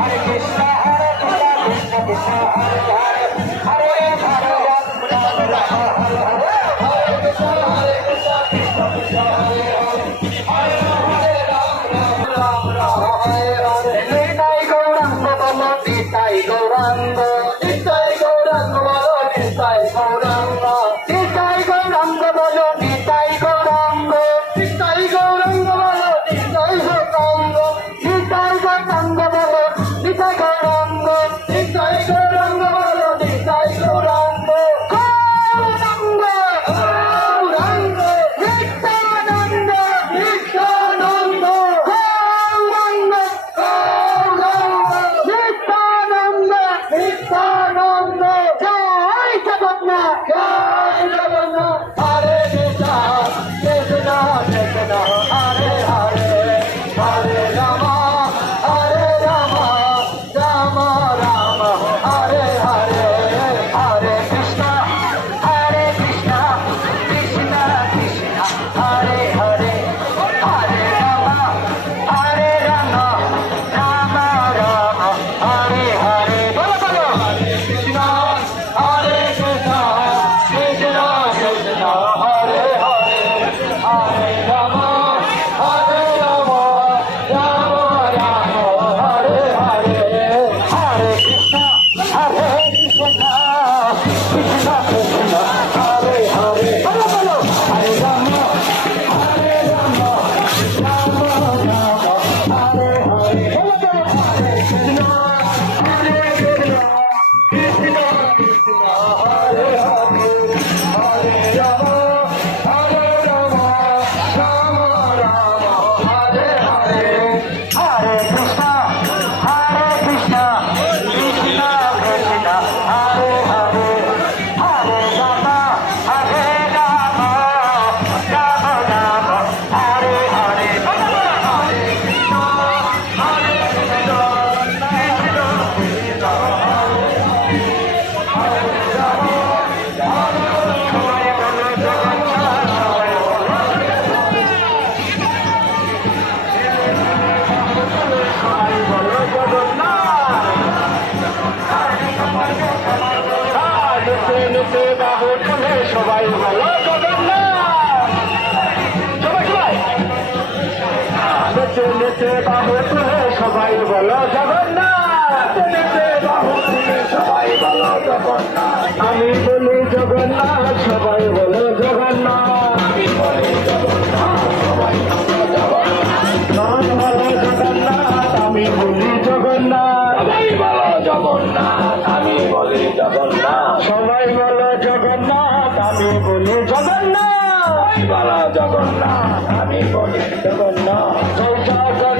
Hare Krishna, Hare Hare, Hare Hare. Los Jagannath সবাই বলো জগন্নাথ। নাম বলো জগন্নাথ আমি বলি জগন্নাথ। জগন্নাথ আমি বলি জগন্নাথ। সবাই বলো জগন্নাথ আমি বলি জগন্নাথ। জগন্নাথ আমি বলি জগন্নাথ।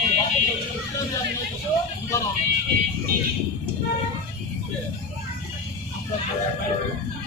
Thank you.